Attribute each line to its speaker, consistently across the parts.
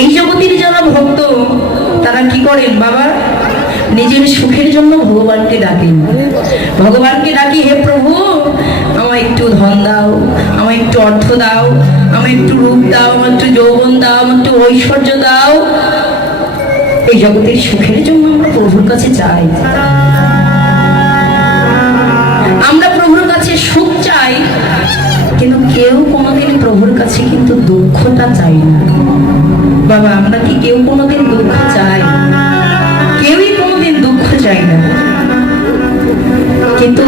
Speaker 1: এই জগতের যারা ভক্ত, তারা কি করেন বাবা? নিজের সুখের জন্য ভগবানকে ডাকেন। ভগবানকে ডাকি, হে প্রভু, আমায় একটু ধন দাও, আমায় একটু অর্থ দাও, আমায় একটু রূপ দাও আমার একটু যৌবন দাও আমার একটু ঐশ্বর্য দাও। এই জগতের সুখের জন্য আমরা প্রভুর কাছে চাই। আমরা প্রভুর কাছে সুখ চাই, কিন্তু কেউ কোনোদিন প্রভুর কাছে কিন্তু দুঃখটা চাই না। বাবা, আমরা কি কেউ কোনোদিন দুঃখ চাই? কেউই কোনোদিন দুঃখ চাই না। কিন্তু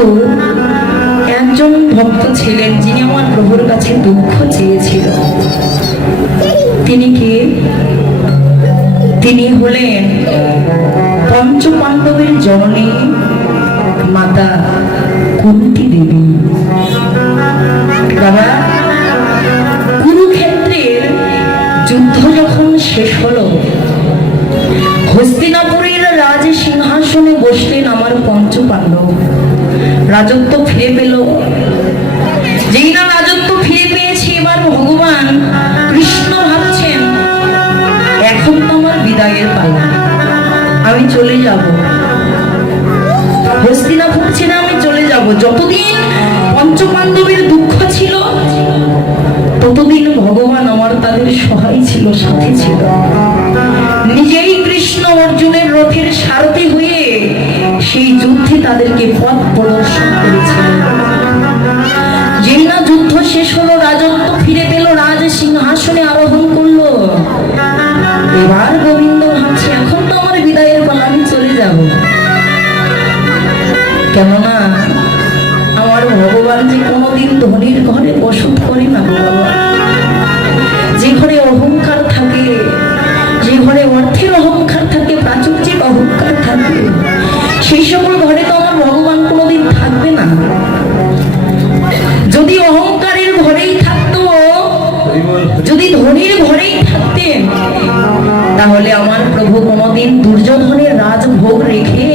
Speaker 1: একজন ভক্ত ছিলেন যিনি আমার প্রভুর কাছে দুঃখ চেয়েছিল। তিনি কে? তিনি হলেন পঞ্চ পাণ্ডবের জননী মাতা কুন্তি দেবী। বাবা, কুরুক্ষেত্রের যুদ্ধ যখন শেষ হলো। হস্তিনাপুরের রাজ সিংহাসনে বসলেন আমার পঞ্চ পাণ্ডব। রাজত্ব ফিরে পেল। যেই না রাজত্ব ফিরে পেয়েছি এবার ভগবান কৃষ্ণ ভাবছেন, এখন তো আমার বিদায়ের পালা। আমি চলে যাব। হস্তিনাপুর ছেড়ে আমি চলে যাব। যতদিন পঞ্চপাণ্ডবের দুঃখ ছিল ততদিন ভগবান আমার তাদের সহায় ছিল, সাথে ছিল। নিজেই কৃষ্ণ অর্জুনের রথের সারথি হয়ে সেই যুদ্ধে তাদেরকে পথ প্রদর্শন করেছিলেন। যেই না যুদ্ধ শেষ হলো, রাজত্ব ফিরে পেল, রাজ সিংহাসনে আরোহণ করল। এবার গোবিন্দ ভাবছে, এখন তো আমার বিদায়ের পালা আমি চলে যাব। কেননা দুর্যোধনের রাজভোগ রেখে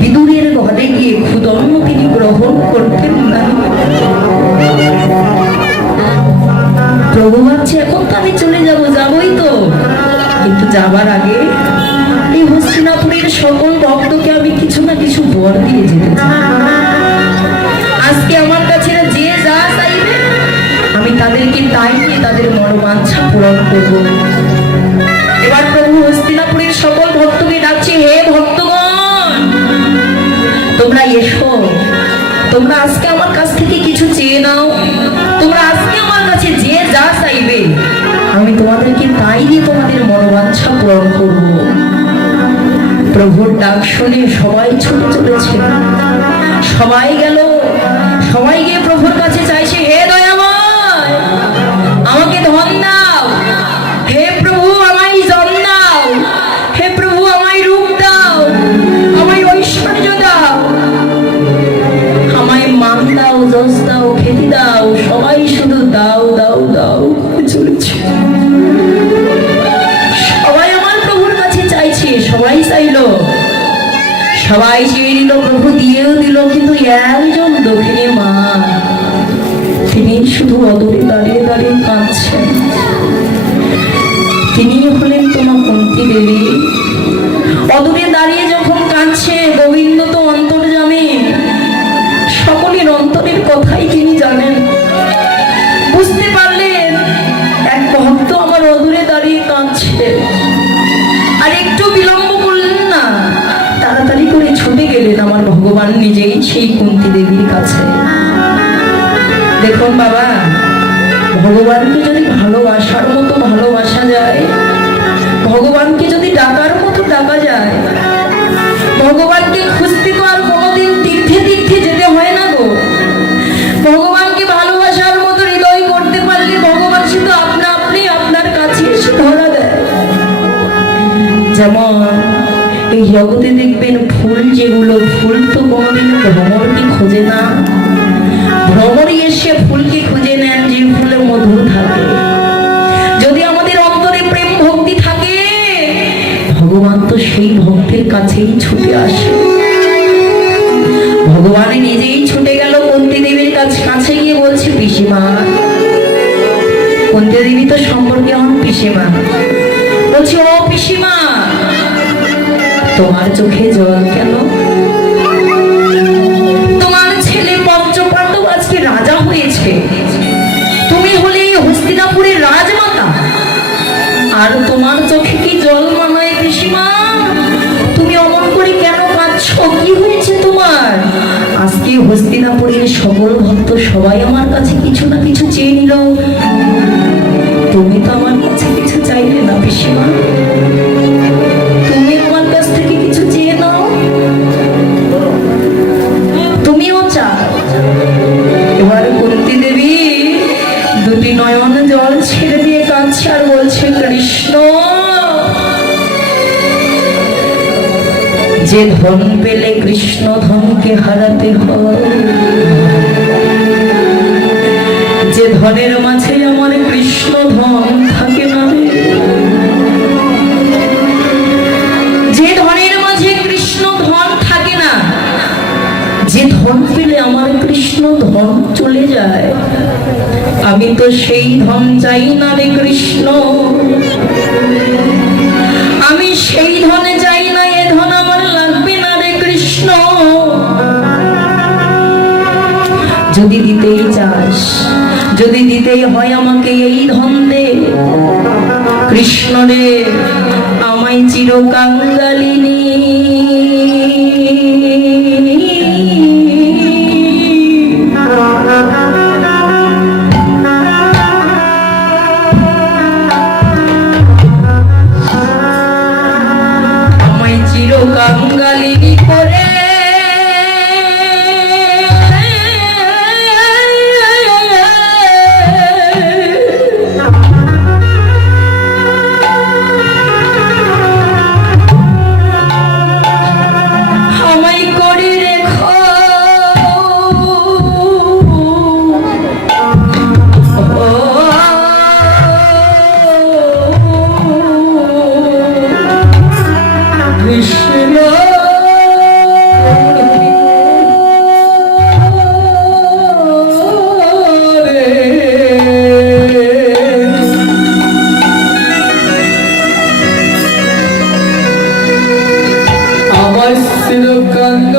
Speaker 1: বিদুরের ঘরে গিয়ে ক্ষুদন্ন তিনি গ্রহণ করতেন না। প্রভু ভাবছে, এখন তো আমি চলে যাব, যাবই তো। কিন্তু যাবার আগে এই হস্তিনাপুরের সকল ভক্তকে আমি কিছু না কিছু বর দিয়ে যেতে আজকে আমার কাছে যে যা চাইবে, আমি তাদেরকে তাই নিয়ে তাদের মনোবাঞ্ছা পূরণ করব। এসো। তোমরা আজকে আমার কাছ থেকে কিছু চেয়ে নাও। তোমরা আজকে আমার কাছে যে যা চাইবে, আমি তোমাদেরকে তাই দিয়ে তোমাদের মনোবাঞ্ছা পূরণ করব। প্রভুর ডাক শুনে সবাই ছুটে চলেছে। সবাই গেল চেয়ে নিল প্রভু দিয়েও দিল, কিন্তু একজন দক্ষিণে মা, তিনি শুধু অদূরে দাঁড়িয়ে দাঁড়িয়ে কাঁদছেন। তিনি হলেন তোমার কুন্তি দেবী অদূরে দাঁড়িয়ে যখন ভগবান নিজেই সেই কুন্তি দেবীর কাছে। দেখুন বাবা ভগবানকে যদি ভালোবাসা এই জগতে দেখবেন ফুল যেগুলো, ফুল তো কোনোদিন ভ্রমরকে খোঁজে না। ভ্রমরই এসে ফুলকে খুঁজে নেন যে ফুলে মধু থাকে। যদি আমাদের অন্তরে প্রেম ভক্তি থাকে, ভগবান তো সেই ভক্তের কাছেই ছুটে আসে। ভগবান নিজেই ছুটে গেল কুন্তি দেবীর কাছে কাছে গিয়ে বলছে, পিসিমা, কুন্তি দেবী তো সম্পর্কে আমার পিসিমা। বলছি, ও পিসিমা তোমার চোখে জল কেন? তোমার ছেলে পঞ্চপাণ্ডব আজকে রাজা হয়েছে। তুমি হলে হস্তিনাপুরের রাজমাতা। আর তোমার চোখে কি জল মানায় পিসিমা? তুমি অমন করে কেন কাঁদছ? কি হয়েছে তোমার? আজকে হস্তিনাপুরের সকল ভক্ত সবাই আমার কাছে কিছু না কিছু চেয়ে নিল। যে ধন পেলে কৃষ্ণ ধনকে হারাতে হয়। যে ধনের মাঝে আমার কৃষ্ণ ধন থাকে না যে ধনের মাঝে কৃষ্ণ ধন থাকে না, যে ধন পেলে আমার কৃষ্ণ ধন চলে যায়। আমি তো সেই ধন চাই না রে কৃষ্ণ। আমি সেই ধনে যদি দিতেই হয় আমাকে এই ধন্দে। দে কৃষ্ণ রে আমায় চির Cơn